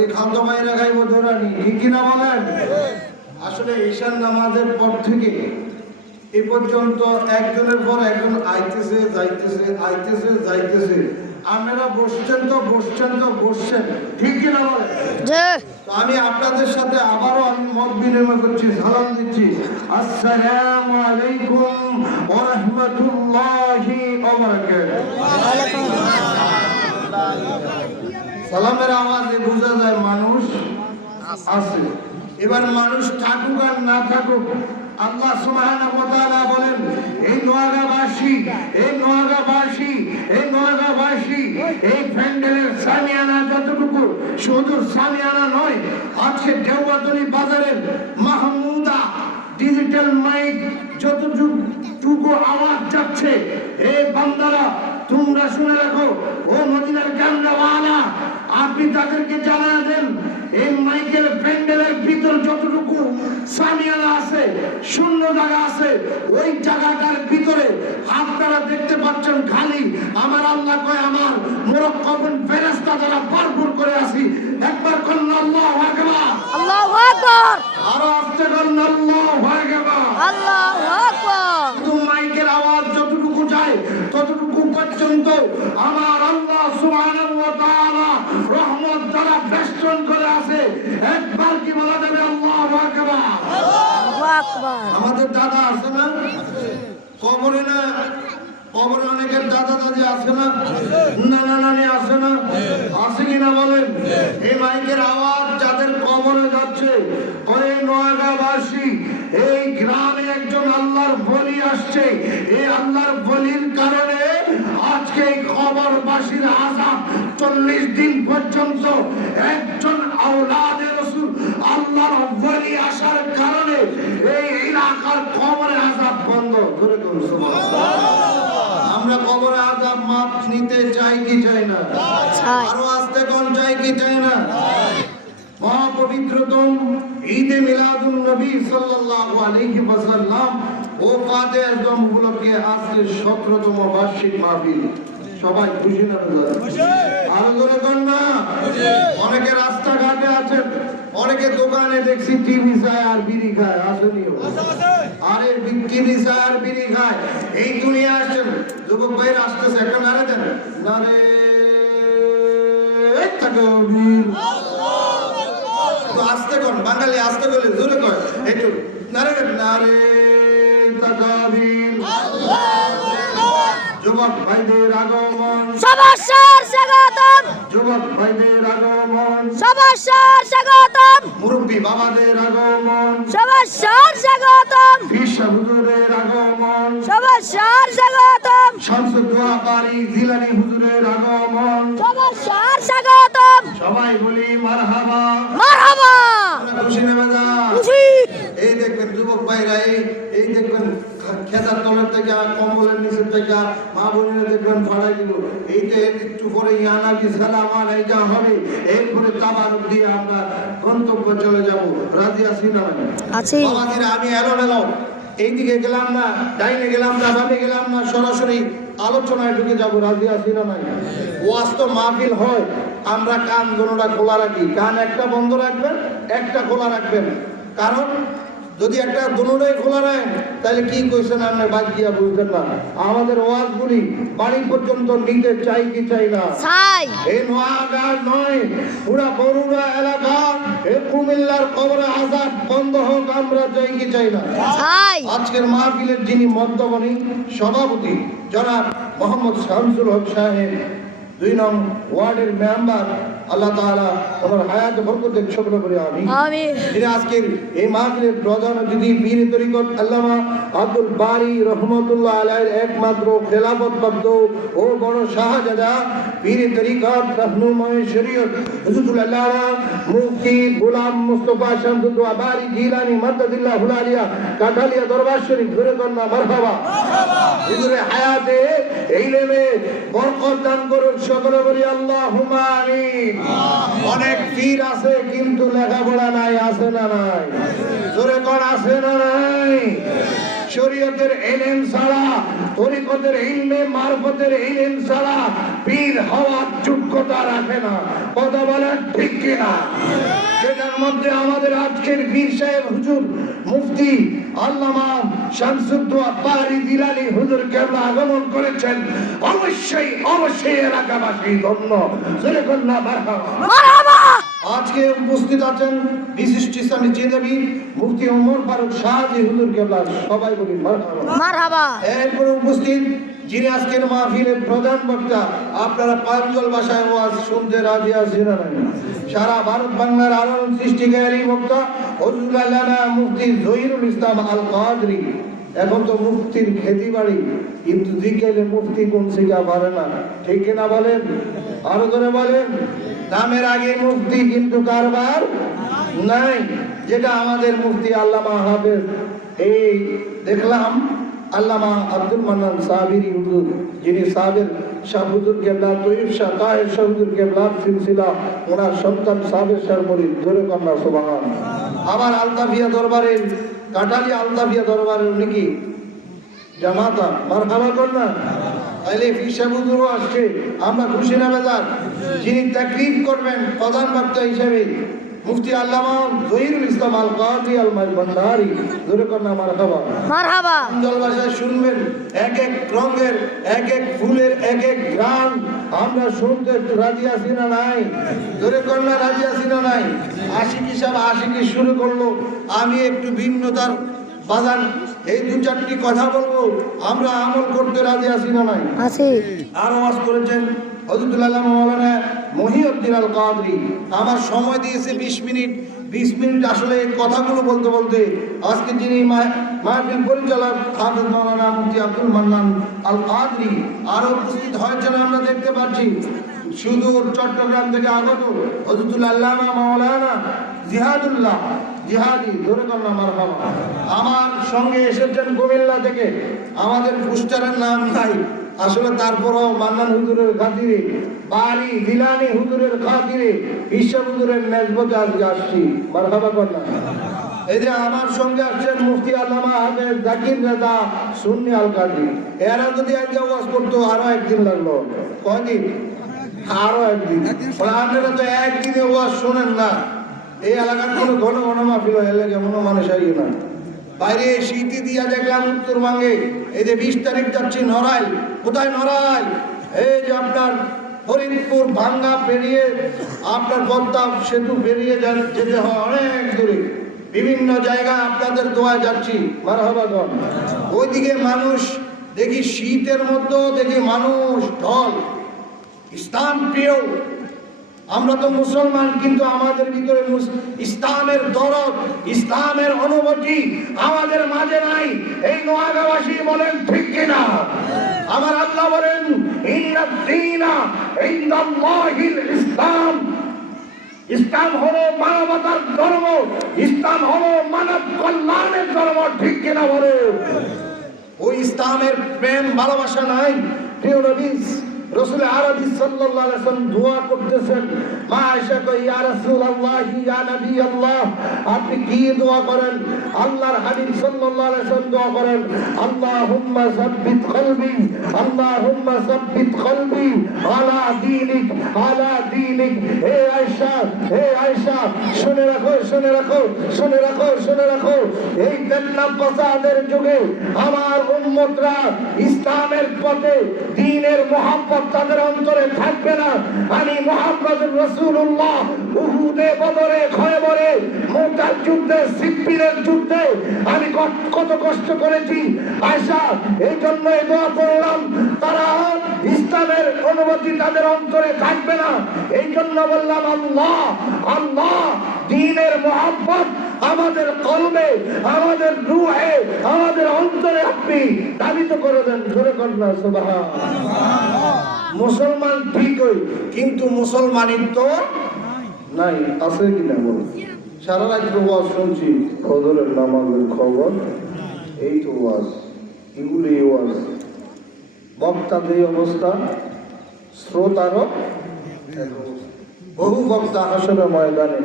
ওই খাদ্য মাইরা খাইব দৌড়ানি, ঠিক কিনা বলেন? আসলে ঈশান নামাজের পর থেকে এ পর্যন্ত একজনের পর একজন আইতেছে যাইতেছে, আইতেছে যাইতেছে। আপনারা বসছেন তো বসছেন তো বসছেন, ঠিক কিনা বলেন? তো আমি আপনাদের সাথে আবারও আমি মত বিনিময় করছি, সালাম দিচ্ছি। আসসালামু আলাইকুম ওয়া রাহমাতুল্লাহি ওয়া বারাকাতুহু। সালামের আওয়াজে বোঝা যায় মানুষ আছে। এবার মানুষ থাকুক আর না থাকুক, আল্লাহ সুবহানাহু ওয়া তাআলা বলেন, এই নোয়াগাঁবাসী, এই নোয়াগাঁবাসী, এই নোয়াগাঁবাসী, এই প্যান্ডেলের সামিয়ানা যতটুকু, শুধু সামিয়ানা নয়, আজকে দেওয়াতলী বাজারের মাহমুদা ডিজিটাল মাইক যতটুকু আওয়াজ যাচ্ছে, এই বান্দারা তোমরা শুনে রাখো, ও মদিনার গান্ডাওয়ালা, আপনি তাদেরকে জানা দেন, এই মাইকেল প্যান্ডেলের ভিতর যতটুকু সামিয়ানা আছে, শূন্য জায়গা আছে, ওই জায়গাটার ভিতরে আপনারা দেখতে পাচ্ছেন খালি। আমার আল্লাহ কয়, আমার মুরাক্কাবুন ফেরেশতা দ্বারা ভরপুর করে আছি। একবার কন্না আল্লাহু আকবার, আল্লাহু আকবার, আরো আস্তে কন্না আল্লাহু আকবার, আল্লাহু আকবার। শুধু মাইকের আওয়াজ যতটুকু যায় ততটুকু পর্যন্ত আমার আল্লাহ সুবহানাহু ওয়া তাআলা রহমত দ্বারা বেষ্টন করে আছে। একবার কি বলা যাবে আল্লাহু আকবার? আল্লাহু আকবার। আমাদের দাদা আছে না কবরে? না কবরে অনেকের দাদা দাদি আছে না, নানা নানি আছে না, আছে কিনা বলেন? এই মাইকের আওয়াজ যাদের কবরে যাচ্ছে, ওই নোয়াগাঁবাসী, এই গ্রামে একজন আল্লাহর বলি আসছে, এই আল্লাহর বলির কারণে আজকে এই কবরবাসীর আযাব 40 দিন পর্যন্ত একজন আওলাদে রাসূল আল্লাহর বলি আসার কারণে এই এলাকার কবরে আযাব বন্ধ করে দিল। সুবহানাল্লাহ। আমরা কবরে আযাব মাপ নিতে চাই কি চাই না? আরো আস্তে কোন চাই কি চাই না? মহাপবিত্রতম ঈদে মিলাদুন নবী সাল্লাল্লাহু আলাইহি ওয়াসাল্লাম ও ফাতে আজম উপলক্ষে আজকে 17তম বার্ষিক মাহফিল। সবাই খুশি না? আরো জোরে কোন না? অনেকে রাস্তাঘাটে আছেন, অনেকে দোকানে দেখছি টিভি চায় আর বিড়ি খায়, আসেনিও। আরে টিভি চায় আর বিড়ি খায়, এই দুনিয়া আসছেন। যুবক ভাইরা আসতেছে, একটা নারে দেন, নারে তাকবীর। তো আস্তে কোন, বাঙালি আস্তে বলে জোরে কয়, একটু নারে নারে তাকবীর। যুবক ভাইদের আগমন, সবার স্বাগতম, যুবক ভাইদের আগমন, সবার স্বাগতম, মুরব্বী বাবাদের আগমন, সবার স্বাগতম, বিশ্ব হুজুরের আগমন, সবার স্বাগতম, শামসুদ্দোহা কারি জিলানী হুজুরের আগমন, সবার স্বাগতম। সবাই বলি মারহাবা। মারহাবা। আমরা খুশি নেবে না? খুশি। এই দেখবেন যুবক ভাইরা, এই দেখবেন খেতার তলের থেকে আর কম্বলের নিচের থেকে মা বোনেরা দেখবেন ফাড়াই দিব। এইটা একটু পরে ইয়ানাবি সালাম আলাইকা হবে, এরপরে তাবারুক দিয়ে আমরা গন্তব্য চলে যাব। রাজি আছি না? আছি। বাবাজিরা, আমি এলোমেলো এইদিকে গেলাম না, ডাইনে গেলাম না, বামে গেলাম না, সরাসরি আলোচনায় ঢুকে যাব। রাজি আছি না? নাই। ওয়াজ তো মাহফিল হয়, আমরা কান দোনোটা খোলা রাখি। কান একটা বন্ধ রাখবেন, একটা খোলা রাখবেন। কারণ যদি একটা দোনোটাই খোলা রাখেন, তাহলে কি কইছেন আপনি বাদ দিয়া বুঝবেন না। আমাদের ওয়াজগুলি বাড়ি পর্যন্ত নিতে চাই কি চাই না? চাই। এই নোয়াগাঁও নয়, পুরা বরুড়া এলাকা, এই কুমিল্লার কবরে আযাব বন্ধ হোক, আমরা চাই কি চাই না? চাই। আজকের মাহফিলের যিনি মধ্যমণি সভাপতি জনাব মোহাম্মদ শামসুল হক সাহেব, 2 নং ওয়ার্ডের মেম্বার, আল্লাহ তাআলা ওনার হায়াত বরকত দেন, সকলে বলি আমিন। আমিন। যিনি আজকের এই মাহফিলের প্রধান অতিথি, পীর তরিকত আল্লামা আব্দুল বারী রহমতুল্লাহ আলাইহির একমাত্র খেলাফতপ্রাপ্ত ও বড় শাহজাদা, পীর তরিকত রহনুমায়ে শরীয়ত হুজুরুল আল্লামা মুফতি গোলাম মুস্তাফা শামসুদ্দোহা বারী জিলানী মাদাদিল্লাহুল আলিয়া কাঠালিয়া দরবার শরীফ, ঘুরে কন্যা মারহাবা। হুজুরের হায়াতে এই নেমে বরকত দান করুন, সকলে বলি আল্লাহুম্মা আমিন। অনেক পীর আছে কিন্তু লেখাপড়া নাই, আছে না নাই? জোরে কোন আছে না নাই? শরীয়তের ইলম ছাড়া, তরিকতের ইলমে মারফতের ইলম ছাড়া পীর হওয়ার যোগ্যতা রাখে না। কথা বলেন ঠিক কিনা? যেটার মধ্যে আমাদের আজকের পীর সাহেব হুজুর মুফতি আল্লামা শামসুদ্দোয়া পারি জিলানী হুজুর কেবলা আগমন করেছেন, অবশ্যই এলাকাবাসী ধন্য। জোরে কন্যা মারহাবা। মারহাবা। আজকে উপস্থিত আছেন বিশিষ্ট ইসলামী চিন্তাবিদ মুফতি ওমর ফারুক শাহজি হুজুর কেবলা, সবাই বলি মারহাবা। মারহাবা। এরপরে উপস্থিত যিনি আজকের মাহফিলের প্রধান বক্তা, আপনারা পাঞ্জল ভাষায় ওয়াজ শুনতে রাজি আছেন না? সারা ভারত বাংলার আলোড়ন সৃষ্টিকারী বক্তা হযরত আল্লামা মুফতি জহিরুল ইসলাম আল কাদরি। এখন তো মুফতির খেতি বাড়ি, কিন্তু জিজ্ঞেলে মুফতি কোন শিখা পারে না, ঠিক কিনা বলেন? আরো ধরে বলেন। নামের আগে মুফতি কিন্তু কারবার নাই, যেটা আমাদের মুফতি আল্লামা হাফেজ। এই দেখলাম আল্লামা আব্দুল মান্নান সাবিরি হুজুর, যিনি সাবের শাহ হুজুর কেবলা, তৈব শাহ তাহের শাহ হুজুর কেবলার সিলসিলা, ওনার সন্তান সাবের শাহ মরিদ। জোরে কন্যা সুবহান। আবার আলতাফিয়া দরবারের, কাটালি আলতাফিয়া দরবারের নাকি জামাতা, মারহাবা কন্যা। তাইলে পীর সাহেব হুজুরও আসছে, আমরা খুশি না বেজার? যিনি তাকরীর করবেন প্রধান বক্তা হিসেবে মুফতি আল্লামা জহিরুল ইসলাম আল কাদরি আল ভান্ডারী। জোরে কন্যা মারহাবা। মারহাবা। পাঞ্জল ভাষায় শুনবেন, এক এক রঙের, এক এক ফুলের, এক এক গান আমরা শুনতে রাজি আছি না নাই? জোরে কন্যা রাজি আছি না নাই? আশিকি সাহেব আশিকি শুরু করলো, আমি একটু ভিন্নতার বাজান এই দু চারটি কথা বলবো, আমরা আমল করতে রাজি আছি না নাই? আছি। আর ওয়াজ করেছেন হযরতুল আল্লামা মাওলানা মহিউদ্দিন আল কাদরি। আমার সময় দিয়েছে 20 মিনিট। 20 মিনিট আসলে এই কথাগুলো বলতে বলতে আজকে যিনি মাহফিল পরিচালক হাফেজ মাওলানা মুফতি আব্দুল মান্নান আল কাদরি আরো উপস্থিত হয়েছেন, আমরা দেখতে পাচ্ছি। সুদূর চট্টগ্রাম থেকে আগত হযরতুল আল্লামা মাওলানা জিহাদুল্লাহ জিহাদি, ধরে কন্যা মারহাবা। আমার সঙ্গে এসেছেন কুমিল্লা থেকে, আমাদের পোস্টারের নাম নাই আসলে, তারপরও মান্নান হুজুরের খাতিরে, বাড়ি জিলানী হুজুরের খাতিরে, ঈশ্বর হুজুরের নেসবতে আজকে আসছি। মারহাবা কন্যা। এই যে আমার সঙ্গে আসছেন মুফতি আল্লামা হাফেজ জাকির রেজা সুন্নি আল কাদরি। এরা যদি আজকে ওয়াজ করতো আরো একদিন লাগলো। কয়দিন? আরো একদিন। আপনারা তো একদিনে ওয়াজ শোনেন না। এই এলাকার কোনো ঘন ঘন মাহফিল এলে কেমন মানুষ আইয়ে না। বাইরে শীতি দিয়া দেখলাম উত্তরবঙ্গে, এই যে 20 তারিখ যাচ্ছি নড়াইল। কোথায় নড়াইল? এই যে আপনার ফরিদপুর ভাঙ্গা পেরিয়ে আপনার পদ্মা সেতু পেরিয়ে যেতে হয় অনেক দূরে, বিভিন্ন জায়গায় আপনাদের দোয়ায় যাচ্ছি। মারহাবা গণ। ওইদিকে মানুষ দেখি শীতের মধ্যেও দেখি মানুষ ঢল, ইসলাম প্রিয়। আমরা তো মুসলমান, কিন্তু আমাদের ভিতরে ইসলামের দরদ, ইসলামের অনুভূতি আমাদের মাঝে নাই। এই নোয়াগাঁওবাসী বলেন ঠিক কিনা? আমার আল্লাহ বলেন ইন্নাদ দীনা ইনদাল্লাহিল ইসলাম। ইসলাম হলো মানবতার ধর্ম, ইসলাম হলো মানব কল্যাণের ধর্ম। ঠিক কিনা বলে? ওই ইসলামের প্রেম ভালোবাসা নাই। প্রিয় নবী রাসূল আরবি সাল্লাল্লাহু আলাইহি ওয়াসাল্লাম দোয়া করতেছেন, মা আয়েশা কই ইয়া রাসূলুল্লাহ ইয়া নবী আল্লাহ, আপনি কি দোয়া করেন? আল্লাহর হাবিব সাল্লাল্লাহু আলাইহি ওয়াসাল্লাম দোয়া করেন, আল্লাহুম্মা সাব্বিত কলবি, আল্লাহুম্মা সাব্বিত কলবি আলা দীনিক, আলা দীনিক। হে আয়েশা শুনে রাখো, শুনে রাখো, শুনে রাখো, শুনে রাখো। এই বেদনাম ফাসাদের যুগে আমার উম্মতরা ইসলামের পথে, দ্বীনের মুহাব্বত তাদের অন্তরে থাকবে না। আমি মুহাম্মদুর রাসূলুল্লাহ উহুদে, বদরে, খয়বরে, মুতার যুদ্ধে, সিফফিনের যুদ্ধে আমি কত কষ্ট করেছি আয়েশা, এই জন্য এই দোয়া করলাম। তারা ইসলামের অনুভূতি তাদের অন্তরে থাকবে না, এই জন্য বললাম আল্লাহ আল্লাহ দ্বীনের মুহাব্বত আমাদের কলবে, আমাদের রূহে, আমাদের অন্তরে আপনি দাবিত করে দেন। জোরে কন্যা সুবহানাল্লাহ। মুসলমান ঠিকই, কিন্তু মুসলমানিত্ব নাই। আছে কিনা বলো? সারা রাত ওয়াজ শুনছি, ফজরের নামাজের খবর, এই তো ওয়াজ, এগুলি ওয়াজ। বক্তাদের অবস্থা, শ্রোতারও বহু বক্তা হাসরের ময়দানে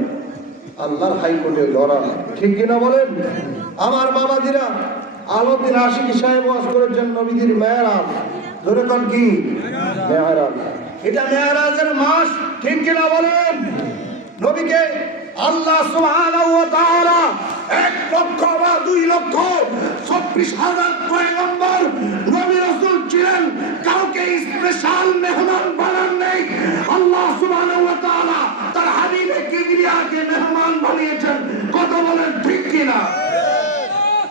আল্লাহর হাইকোর্টে ধরা। ঠিক কিনা বলেন? আমার বাবাজিরা, আলাউদ্দিন আশিকি সাহেব ওয়াজ করেছেন নবীজির মেরাজ। ধরে কোন কি মেরাজ? এটা মেরাজের মাস, ঠিক কিনা বলেন? নবীকে আল্লাহ সুবহানাহু ওয়া তাআলা 1 লক্ষ বা 2 লক্ষ 24,000 পয়গম্বর নবী রাসূল ছিলেন, কাউকে স্পেশাল মেহমান বানান নাই। আল্লাহ সুবহানাহু ওয়া তাআলা তার হাবিবে কিবরিয়াকে মেহমান বানিয়েছেন। কথা বলেন ঠিক কিনা?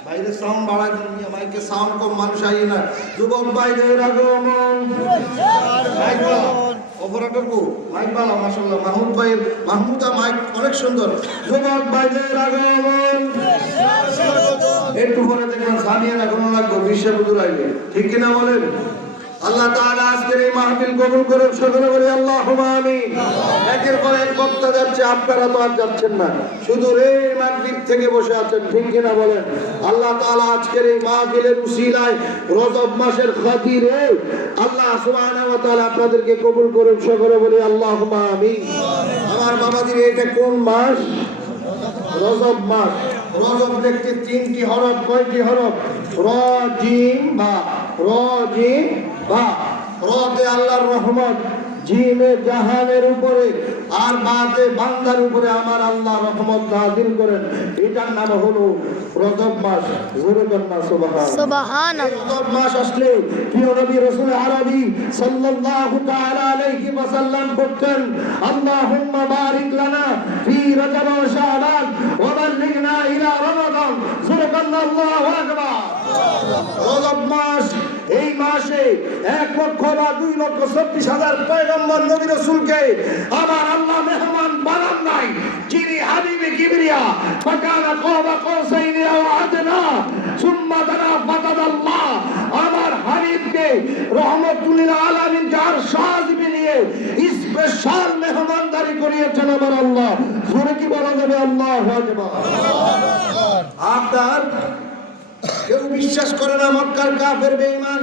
বাইরে সাউন্ড বাড়াই দেন, মাইকে সাউন্ড কম, মানুষ আইয়ে না। যুবক ভাইদের আগমন, মাইক বাড়াও, অপারেটর কো মাইক বাড়াও। মাশাআল্লাহ মাহমুদা মাইক অনেক সুন্দর। যুবক ভাইদের আগমন, একটু পরে দেখবেন সামিয়া এখনো লাগবে, বিশ্বে বুঝুর আইবে, ঠিক কিনা বলেন? আল্লাহ তাআলা আজকের এই মাহফিল কবুল করুন, সকলে বলি আল্লাহুম্মা আমিন। একের পর এক বক্তা যাচ্ছে, আপনারা তো আর যাচ্ছেন না, শুধু এই মাগরিব থেকে বসে আছেন, ঠিক কিনা বলেন? আল্লাহ তাআলা আজকের এই মাহফিলের উসিলায় রজব মাসের খাতিরে আল্লাহ সুবহানাহু ওয়া তাআলা আপনাদেরকে কবুল করুন, সকলে বলি আল্লাহুম্মা আমিন। আমার বাবাজি, এটা কোন মাস? রজব মাস। রজব দেখতে 3টি হরফ। কয়টি হরফ? র জিম বা। র জিম বা। রতে আল্লাহর রহমত, জিমে জাহানের উপরে, আর বাতে বান্দার উপরে আমার আল্লাহ রহমত নাযিল করেন। এটার নাম হলো রজব মাস। জোরে বলেন না সুবহানাল্লাহ। সুবহানাল্লাহ। রজব মাস আসলে প্রিয় নবী রাসূল আরবি সাল্লাল্লাহু তাআলা আলাইহি ওয়াসাল্লাম বলতেন, আল্লাহুম্মা বারিক লানা ফি রজব ওয়া শাবান ওয়া বাল্লিগনা ইলা রমাদান। জোরে বলেন আল্লাহু আকবার। রজব মাস, এই মাসে 1 লক্ষ বা 2 লক্ষ 24,000 পয়গম্বর নবী রাসূলকে আমার আল্লাহ মেহমান বানান নাই। যিনি হাবিবে কিবরিয়া ফাকানা কাবা কাউসাইনি আও আদনা সুম্মা দানা ফাতাদাল্লাহ, আমার হাবিবকে রহমাতুল লিল আলামিন যার সাজবে নিয়ে স্পেশাল মেহমানদারি করিয়েছেন আমার আল্লাহ। জোরে কি বলা যাবে আল্লাহু আকবার? আপনার কেউ বিশ্বাস করে না, মক্কার কাফের বেঈমান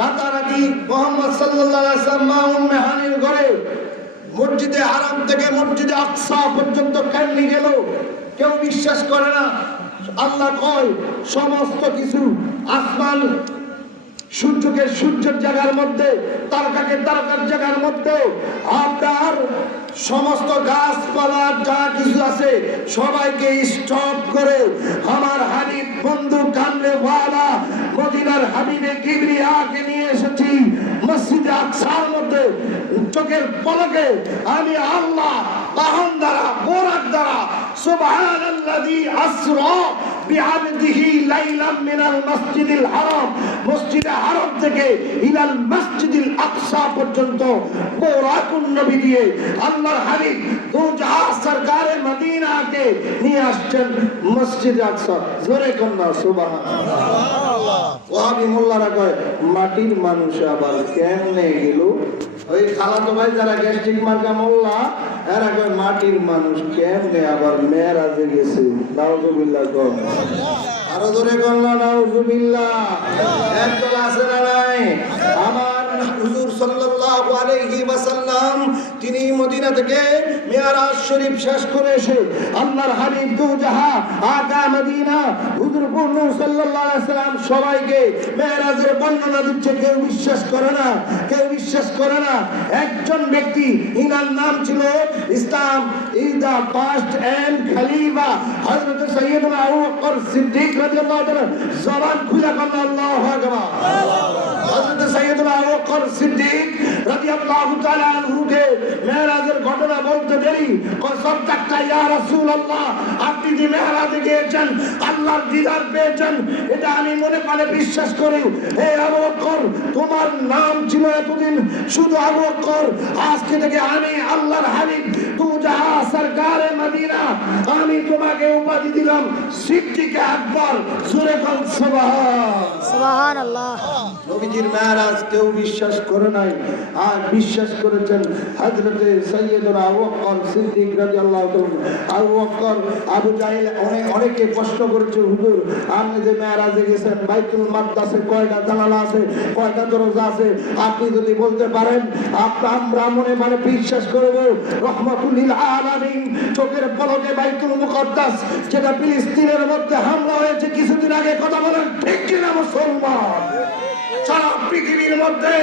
রাতারাতি মুহাম্মদ সাল্লাল্লাহু আলাইহি ওয়াসাল্লাম মা উম্মে হানির ঘরে মসজিদে হারাম থেকে মসজিদে আকসা পর্যন্ত কেমনি গেল, কেউ বিশ্বাস করে না। আল্লাহ কয় সমস্ত কিছু, আসমান সূর্যকে সূর্যের জায়গার মধ্যে, তারকাকে তারকার জায়গার মধ্যে, আপনার সমস্ত গাছপালা যা কিছু আছে সবাইকে স্টপ করে আমার হাবিব বন্ধু কামলে ওয়ালা মদিনার হাবিবে কিবরিয়াকে নিয়ে এসেছি মসজিদে আকসার মধ্যে। চোখের পলকে আমি আল্লাহ বাহন দ্বারা, বোরাক দ্বারা সুবহানাল্লাযী আসরা বিআবদিহি লাইলাম মিনাল মসজিদিল হারাম, মসজিদে হারাম থেকে ইলাল মসজিদিল আকসা পর্যন্ত বোরাকুন নবী দিয়ে আল্লাহর হাবিব দু জাহান সরকারে মদিনাকে নিয়ে আসছেন মসজিদে আকসা। জোরে কন্না সুবহানাল্লাহ। ওয়াহাবি মোল্লারা কয় মাটির মানুষ আবার কেমনে গেল? ওই খালাতো ভাই যারা গ্যাস্ট্রিক মার্কা মোল্লা, এরা কয় মাটির মানুষ কেমনে আবার মেরাজে গেছে। নাউজুবিল্লাহ কম, আরো জোরে কন্না নাউজুবিল্লাহ। একদল আছে না নাই? আমার হুজুর সাল্লাল্লাহু আলাইহি ওয়াসাল্লাম তিনি মদিনা থেকে মিরাজ শরীফ শেষ করে এসে আল্লাহর হাবিব দু জাহান আকা মদিনা হুজুর পূর্ণ সাল্লাল্লাহু আলাইহি ওয়াসাল্লাম সবাইকে মিরাজের বর্ণনা দিচ্ছে। কেউ বিশ্বাস করে না, কেউ বিশ্বাস করে না। একজন ব্যক্তি, ইনার নাম ছিল ইসলাম ইজ দা ফার্স্ট এন্ড খলিফা হযরত সাইয়্যিদনা আবু বকর সিদ্দিক রাদিয়াল্লাহু তাআলা। জবান খুলে বলেন আল্লাহু আকবার। হযরত সাইয়্যিদনা আবু বকর সিদ্দিক রাদিয়াল্লাহু তাআলা আনহুকে মেরাজের ঘটনা বলতে দেরি কসম তাকতা ইয়া রাসূলুল্লাহ, আপনি যে মেরাজে গিয়েছেন, আল্লাহর দিদার পেয়েছেন, এটা আমি মনে প্রাণে বিশ্বাস করি। হে আবু বকর, তোমার নাম ছিল এতদিন শুধু আবু বকর, আজকে থেকে আমি আল্লাহর হাবিব দু জাহান সরকারে মদিনা, আমি তোমাকে উপাধি দিলাম সিদ্দিক আকবর। জোরে বল সুবহানাল্লাহ। নবীজির মেরাজ কেউ বিশ্বাস করে নাই, আর বিশ্বাস করেছেন হযরতে সাইয়্যিদনা আবু বকর সিদ্দিক রাদিয়াল্লাহু তাআলা। আবু বকর, আবু জাহেল অনেকে প্রশ্ন করেছে, হুজুর আপনি যে মেরাজে গেছেন, বাইতুল মাকদাসে কয়টা জানালা আছে, কয়টা দরজা আছে, আপনি যদি বলতে পারেন আমরা মনে মানে বিশ্বাস করব। রহমাতুল লিল আলামিন চোখের পলকে বাইতুল মুকদ্দাস যেটা ফিলিস্তিনের মধ্যে হামলা হয়েছে কিছুদিন আগে, কথা বলেন ঠিক কিনা মুসলমান? সারা পৃথিবীর মধ্যে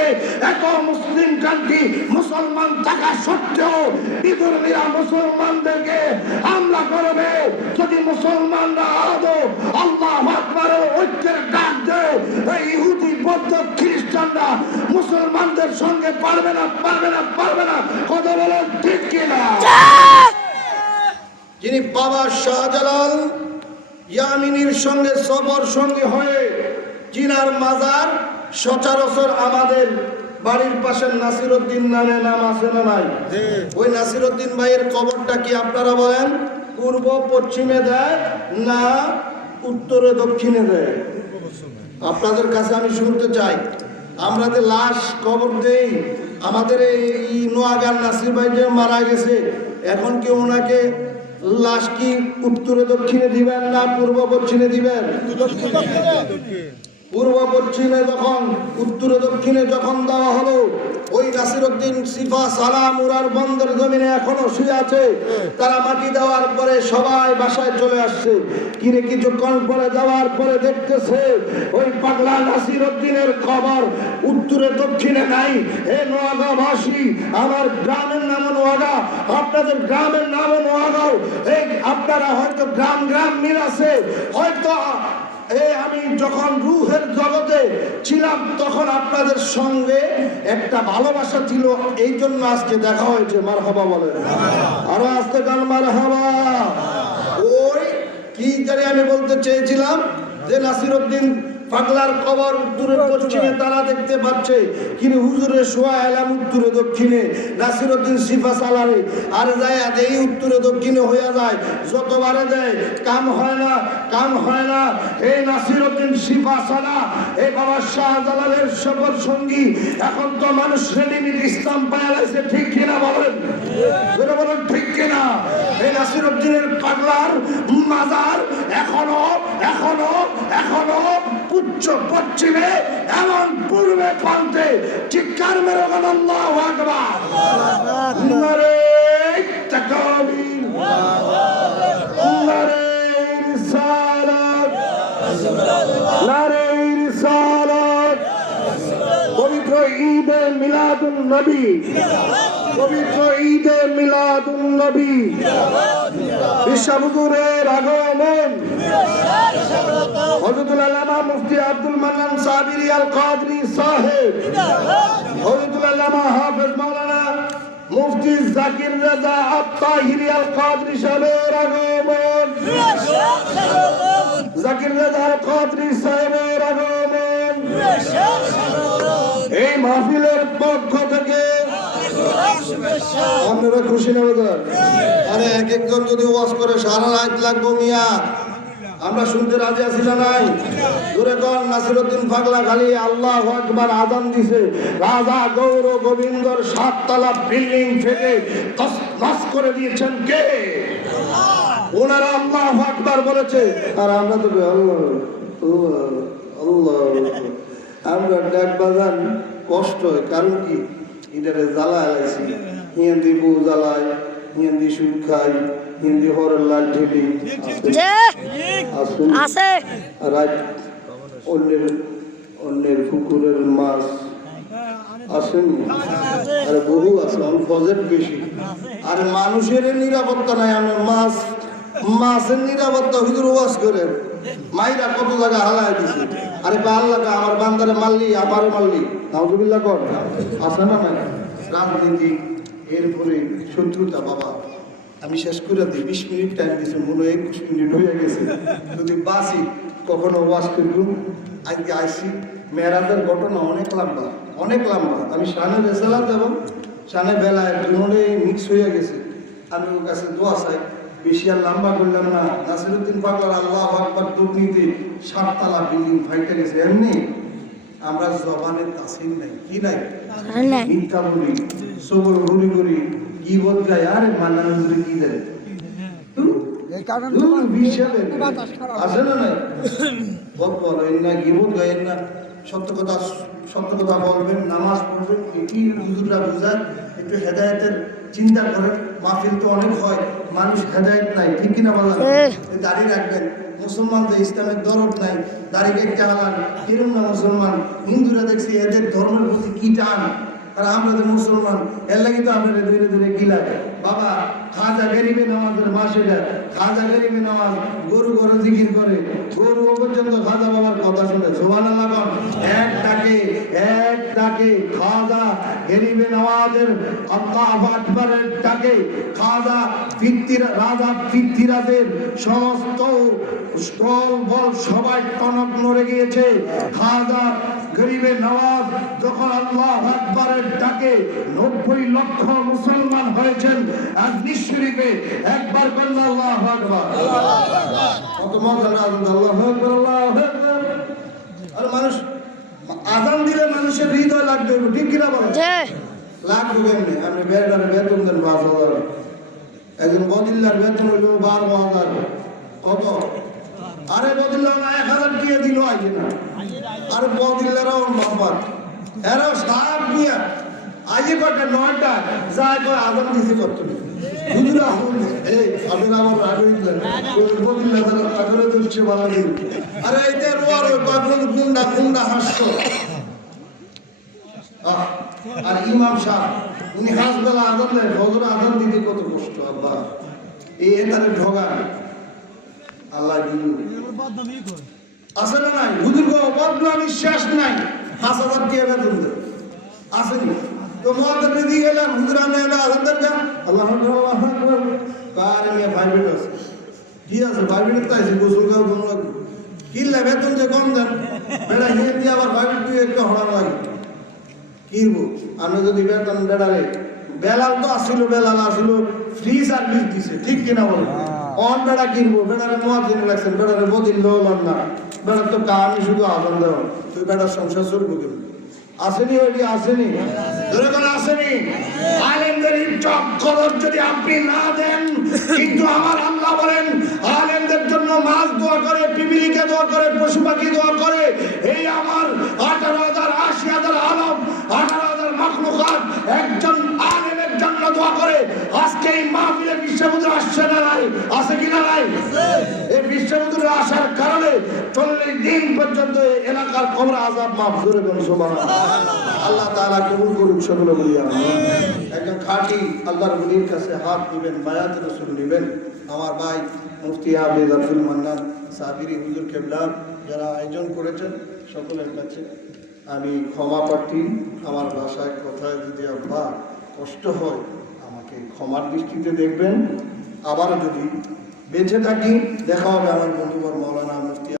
এত মুসলিম কান্ট্রি, মুসলমান থাকা সত্ত্বেও বিধর্মীরা মুসলমানদেরকে হামলা করবে। যদি মুসলমানরা আদৌ আল্লাহু আকবারের ঐক্যের ডাক দেয়, এই ইহুদি বৌদ্ধ খ্রিস্টানরা মুসলমানদের সঙ্গে পারবে না, পারবে না, পারবে না। কথা বলেন ঠিক কিনা? যিনি বাবা শাহজালাল ইয়ামিনীর সঙ্গে সফর সঙ্গে হয়ে জিনার মাজার সচরাচর আমাদের বাড়ির পাশে নাসিরউদ্দিন নামে নাম আছে না নাই? ওই নাসিরউদ্দিন ভাইয়ের কবরটা কি আপনারা বলেন পূর্ব পশ্চিমে দেয় না উত্তরে দক্ষিণে দেয়? আপনাদের কাছে আমি শুনতে চাই, আমরা যে লাশ কবর দেই, আমাদের এই নোয়াগার নাসির ভাই যে মারা গেছে, এখন কি ওনাকে লাশ কি উত্তরে দক্ষিণে দিবেন না পূর্ব পশ্চিমে দিবেন? পূর্ব পশ্চিমে যখন উত্তর দক্ষিণে যখন দেওয়া হলো, ওই নাসিরউদ্দিন সিফা সালাম উরার বন্দর জমিনে এখনো শুয়ে আছে। তারা মাটি দেওয়ার পরে সবাই বাসায় চলে আসছে। কিরে কিছুক্ষণ পরে যাওয়ার পরে দেখতেছে ওই পাগলা নাসিরউদ্দিনের কবর উত্তরে দক্ষিণে নাই। হে নোয়াগাঁবাসী, আমার গ্রামের নাম নোয়াগাঁ, আপনাদের গ্রামের নাম নোয়াগাঁও। এই আপনারা হয়তো গ্রাম গ্রাম মিল আছে, হয়তো আমি যখন রুহের জগতে ছিলাম তখন আপনাদের সঙ্গে একটা ভালোবাসা ছিল, এই জন্য আজকে দেখা হয়েছে। মারহাবা বলেন, আরো আস্তে গান মারহাবা। ওই কি জানি আমি বলতে চেয়েছিলাম যে নাসিরউদ্দিন পাগলার কবর উত্তরে পশ্চিমে তারা দেখতে পাচ্ছে, কিন্তু হুজুরের শোয়া এলাম উত্তরে দক্ষিণে, নাসিরউদ্দিন সিফা সালারে আর যায় এই উত্তরে দক্ষিণে হয়ে যায়। যতবারে দেয় কাম হয় না, কাম হয় না। এই নাসিরউদ্দিন সিফা সালা, এই বাবা শাহজালালের সকল সঙ্গী, এখন তো মানুষ রেডিমেড ইসলাম পায়া লাগছে, ঠিক কিনা বলেন? বলেন ঠিক কিনা? এই নাসিরউদ্দিনের পাগলার মাজার এখনো এখনো এখনো উচ্চ পশ্চিমে এমন পূর্বে প্রান্তে চিৎকার মেরে বলেন আল্লাহু আকবার। নারে তাকবীর, নারে রিসালাত, নারে রিসালাত। পবিত্র ঈদে মিলাদুন নবী, পবিত্র ঈদে মিলাদুন নবী, বিশ্বহুজুরের আগমন। হযরতুল আল্লামা মুফতি আব্দুল মান্নান সাবিরি আল কাদরি সাহেব, হযরতুল আল্লামা হাফেজ মাওলানা মুফতি জাকির রেজা আত-তাহিরি আল কাদরি সাহেবের আগমন, জাকির রেজা আল কাদরি সাহেবের আগমন। এই মাহফিলের পক্ষ থেকে আপনারা খুশি না বাজার? আরে এক একজন যদি ওয়াজ করে সারা রাত লাগবো মিয়া, আমরা শুনতে রাজি আছি না নাই? জোরে কর নাসিরউদ্দিন পাগলা খালি আল্লাহু আকবার আযান দিছে, রাজা গৌর গোবিন্দর ৭ তলা বিল্ডিং থেকে তছনছ করে দিয়েছেন কে? ওনারা আল্লাহু আকবার বলেছে, আর আমরা তো আল্লাহ আল্লাহ আল্লাহ। আমরা ডাক বাজান কষ্ট হয়, কারণ কি এটারে জ্বালা আলাইছি, হিন্দি বউ জ্বালায়, হিন্দি সুদ খাই, হিন্দি হরের লাল ঠেলি আছে, রাত অন্যের অন্যের পুকুরের মাছ আসেনি, আরে বহু আছে, বাজেট বেশি। আর মানুষের নিরাপত্তা নাই, আমরা মাছ মাছের নিরাপত্তা হুজুর ওয়াজ করে মাইরা কত জায়গা হালায় দিছে। আরে বা আল্লাহ আমার বান্দারে মারলি, আমারে মারলি, নাউজুবিল্লাহ কর। আছে না নাই? রাজনীতি, এরপরে শত্রুতা। বাবা আমি শেষ করে দিই, 20 মিনিট টাইম দিয়েছি, মনে হয় 21 মিনিট হয়ে গেছে। যদি বাসি কখনো ওয়াজ করব। আজকে আইসি মেরাজের ঘটনা অনেক লম্বা, অনেক লম্বা। আমি শানে রেসালাত এবং শানে বেলায় দুটোই মিক্স হয়ে গেছে। আমি ওর কাছে দোয়া চাই, বেশি আর লম্বা করলাম না। নাসিরউদ্দিন পাগলার আল্লাহু আকবার দুর্নীতি ৭ তলা বিল্ডিং ফাইটে গেছে। এমনি আমরা জবানের তাসির নাই, কি নাই, মিথ্যা বলি, সবর ঘুরি ঘুরি, গীবত গায়। আরে মান্নান হুজুরে কি দেয় আছে না নাই? না গীবত গায়েন না, সত্য কথা বলবেন, নামাজ পড়বেন, এটি হুজুররা বুঝায়, একটু হেদায়েতের চিন্তা করেন। মাহফিল তো অনেক হয়, মানুষ হেদায়েত নাই, ঠিক কিনা বলেন? দাড়ি রাখবেন, মুসলমান তো ইসলামের দরদ নাই, দাড়ি কেটে হালান, কিরম না মুসলমান। হিন্দুরা দেখছি এদের ধর্মের প্রতি কি টান, আর আমরা তো মুসলমান, এর লাগি তো আমাদের ধীরে ধীরে কি লাগে। বাবা খাজা গরিবে নামাজের মাসে যায়, খাজা গরিবে নামাজ, গরু গরু জিকির করে, গরু পর্যন্ত খাজা বাবার কথা শুনে সুবহানাল্লাহ বল। এক ডাকে খাজা গরিবে নামাজের আল্লাহু আকবারের ডাকে খাজা রাজা পৃথ্বীরাজের সমস্ত স্থল বল সবাই টনক নড়ে গিয়েছে। খাজা গরিবে নওয়াজ যখন আল্লাহু আকবারের ডাকে 90 লক্ষ মুসলমান হয়েছেন আজমির শরীফে, একবার বলুন আল্লাহু আকবার। কত মজা না আল্লাহু আকবার, আল্লাহু আকবার। আর মানুষ আযান দিলে মানুষের হৃদয় লাগবে, ঠিক কিনা বলেন? লাগবে কেমনি? আপনি বেড়ার বেতন দেন 5,000, একজন বদিল্লার বেতন হইল 12,000। কত? আরে বদিল্লা না 1,000 দিয়ে দিল আইয়ে না, আর বদিল্লারাও বাবার এরাও সাপ নিয়ে আইয়ে কটা 9টা যায় কয় আজান দিছে কত হুজুরা হুন এই আপনারা আমার রাগে দিলেন বদিল্লা তারা আগরে দিচ্ছে ভালো দিন। আরে এইতে রোয়ার কখন গুন্ডা হাসছো। আর ইমাম সাহেব উনি হাসবেলা আজান দেয়, ফজর আজান দিতে কত কষ্ট। আল্লাহ এই এটারে ঢোকান, আল্লাহ দিন আছে না নাই? হুজুর গো বদনামি শেষ নাই, 5,000 দিয়ে বেতন দেয় আসেনি তো মহাদেব দিয়ে গেলাম হুজুর আমি এটা আজান দেন আল্লাহ আকবার। কার নিয়ে ভাইবেট আছে কি আছে? ভাইবেট তো আছে গোসল গাও কোন লাগবে কিনলে বেতন যে কম দেন বেড়া হিয়ে দিয়ে আবার ভাইবেট দিয়ে একটু হড়া লাগে কিনবো। আমি যদি বেতন বেড়ালে বেলাল তো আসছিল, বেলাল আসছিল ফ্রি সার্ভিস দিছে, ঠিক কিনা বলো? অন বেড়া কিনবো, বেড়ারে মুয়াজ্জিন রাখছেন, বেড়ারে বদিল লন না, বেড়ার তো কাম শুধু আজান দেওয়া, তুই বেড়ার সংসার চলবো কেন? আসেনি ওইটি আসেনি, ধরে কোন আসেনি? আলেমদের ইজ্জত কদর যদি আপনি না দেন, কিন্তু আমার আল্লাহ বলেন আলেমদের জন্য মাছ দোয়া করে, পিপিলিকে দোয়া করে, পশু পাখি দোয়া করে। এই আমার 18,000 80,000 আলম, 18,000 মাখলুকাত একজন আলেমের জন্য দোয়া করে। আজকে এই মাহফিলে বিশ্ববুদ্ধ আসছে না নাই? আছে কি না নাই? এই বিশ্ববুদ্ধ আসার কারণে 40 দিন পর্যন্ত এলাকার কবর আযাব মাফ করে দেন সুবহানাল্লাহ। আল্লাহ তাআলা কবুল করুন সকলে বলি আমিন। একজন খাঁটি আল্লাহর ওলির কাছে হাত দিবেন, বায়াত রাসূল নেবেন। আমার ভাই মুফতি হাফেজ আব্দুল মান্নান সাবিরি হুজুর কেবলা যারা আয়োজন করেছেন সকলের কাছে আমি ক্ষমা প্রার্থী। আমার ভাষায় কথায় যদি আব্বা কষ্ট হয় আমাকে ক্ষমার দৃষ্টিতে দেখবেন। আবারও যদি বেঁচে থাকি দেখা হবে আমার বন্ধুবর মাওলানা